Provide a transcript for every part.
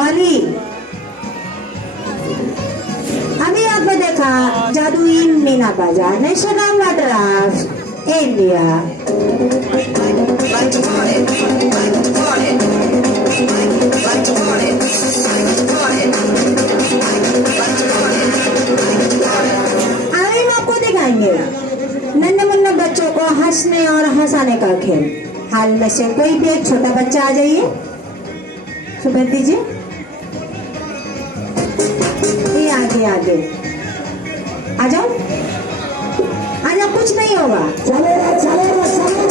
Poly, अभी आपने देखा जादू इन मीना बाजार ने शराब ड्राफ्ट इंडिया। अभी हम आपको दिखाएंगे नन्हे मुन्ने बच्चों को हंसने और हंसाने का खेल। हाल में से कोई भी एक छोटा बच्चा आ जाइए, सुबह दीजिए, ये आगे आगे आ जाओ, आ जाओ, कुछ नहीं होगा। चलेगा चलेगा चलेगा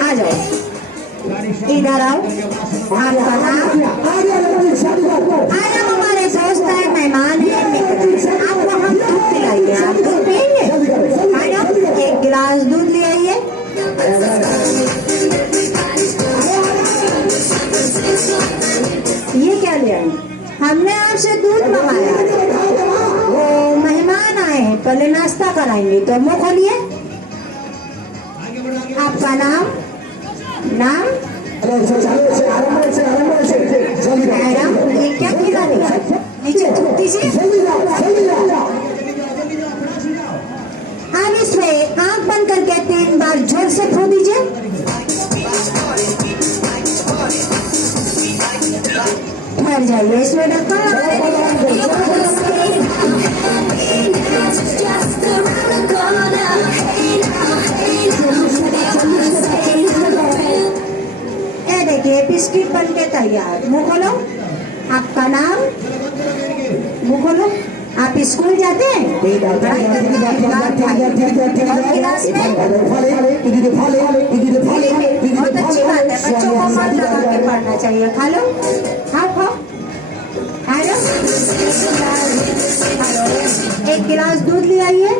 आ जाओ, इधर आओ। आपका नाम? आज हम हमारे दोस्त है, मेहमान है, मित्र। आपको हम दूध पिलाएंगे, आप दूध पिएंगे? मैडम एक गिलास दूध ले आइए। ये क्या ले आई? हमने आपसे दूध मंगाया, वो मेहमान आए हैं, पहले नाश्ता कराएंगे, तो मुँह खोलिए। आपका नाम? नाम? मैडम ये क्या खिला रही है? नीचे थूकती सी। अब इसमें आंख बंद करके 3 बार जोर से फूंक दीजिए। ठहर जाइए, इसमें देखिए बिस्किट बन के तैयार। मुँह खोलो। आपका नाम? मुँह खोलो। आप स्कूल जाते हैं? बहुत अच्छी बात है, बच्चों को मन लगा के पढ़ना चाहिए। खा लो, खाओ खाओ, खा लो। एक गिलास दूध ले आइए।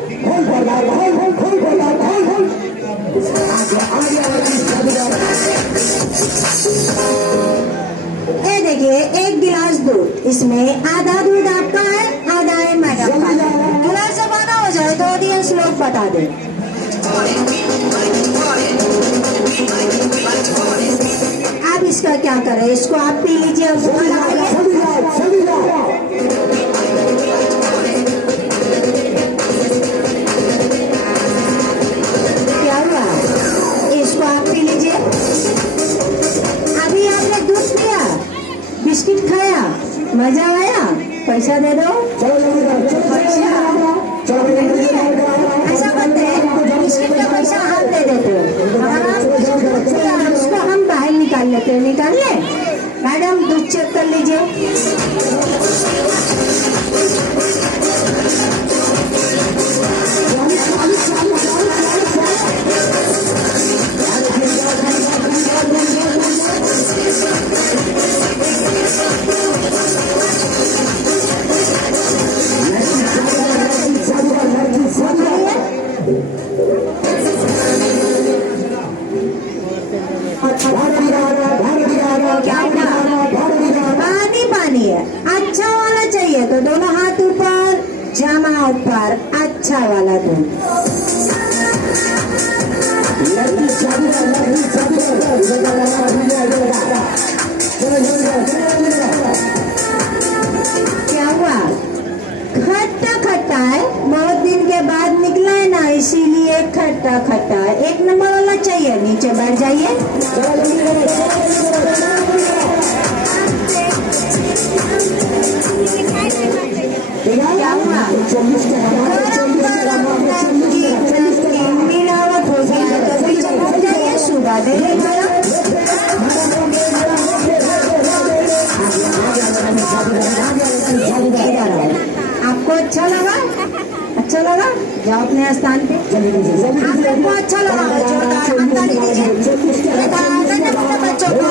ये देखिए 1 गिलास दूध, इसमें आधा दूध आपका है, आधा है मैडम का। गिलास जब आना हो जाए तो ऑडियंस लोग बता दे। आप इसका क्या करें, इसको आप पी लीजिए। क्या हुआ, इसको आप पी लीजिए। अभी आपने दूध पिया, बिस्किट खाया, मजा आया, पैसा दे दो। पैसा ऐसा करते हैं, बिस्किट का पैसा हम दे देते हैं, उसको हम बाहर निकाल लेते हैं। निकालिए मैडम, दूध चेक कर लीजिए। पानी पानी है, अच्छा वाला चाहिए तो दोनों हाथ ऊपर, जामा ऊपर, अच्छा वाला दूध। क्या हुआ, खट्टा खट्टा है, बहुत दिन के बाद निकला है ना, इसीलिए खट्टा खट्टा है। 1 नंबर वाला चाहिए, नीचे बैठ जाइए। क्या हुआ, मिलावट हो गया है तो पीछे मुड़ जाइए, सुबह दे देगा। आपको अच्छा लगा? अच्छा लगा, जाओ अपने स्थान पे। आपको अच्छा लगा, जोरदार ताली दीजिए। बच्चों को